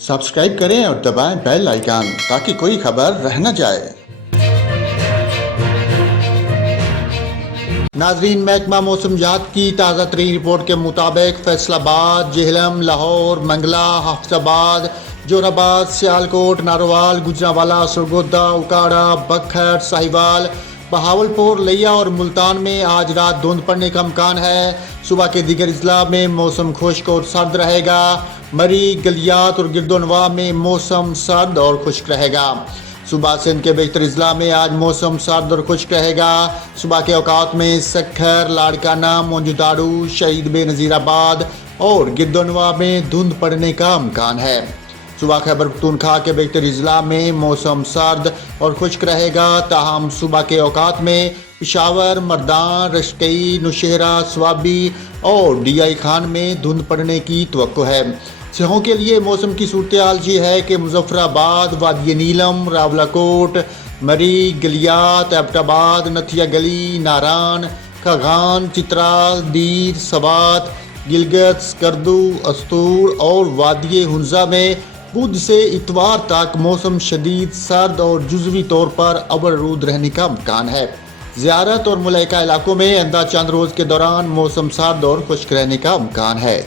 Subscribe करें और दबाएं बेल आइकन ताकि कोई खबर रह न जाए। नाजरीन, महकमा मौसमियात की ताज़ा तरीन रिपोर्ट के मुताबिक फैसलाबाद, जेहलम, लाहौर, मंगला, हाफिजाबाद, जोराबाद, सियालकोट, नारोवाल, गुजरांवाला, सरगोदा, उकाड़ा, बखर, साहिवाल, बहावलपुर, लिया और मुल्तान में आज रात धुंध पड़ने का इम्कान है। सुबह के दीगर अजला में मौसम खुश्क और सर्द रहेगा। मरी, गलियात और गिरदोनवा में मौसम सर्द और खुश्क रहेगा। सुबह सिंध के बेशतर अजला में आज मौसम सर्द और खुश्क रहेगा। सुबह के औकात में सक्खर, लाड़काना, मोंजुदाड़ू, शहीद बेनज़ीराबाद और गिरदोनवा में धुंध पड़ने का इम्कान है। सुबह खैबर पख्तूनख्वा के बेशतर अजला में मौसम सर्द और खुश्क रहेगा। ताहम सुबह के औकात में पेशावर, मर्दान, रश्कई, नौशहरा, स्वाबी और डीआई खान में धुंध पड़ने की तवक्को है। सिहों के लिए मौसम की सूरत हाल ये है कि मुजफ्फराबाद, वादी नीलम, रावलाकोट, मरी, गलियात, एबटाबाद, नथिया गली, नारान, खागान, चित्राल, दीर, सवात, गिलगित, स्कर्दू, अस्तूर और वादी हुंजा में बुध से इतवार तक मौसम शदीद सर्द और जुज़वी तौर पर अबररूद रहने का इम्कान है। ज़ियारत और मुलाइका इलाकों में आइंदा चंद रोज़ के दौरान मौसम सर्द और खुश्क रहने का इम्कान है।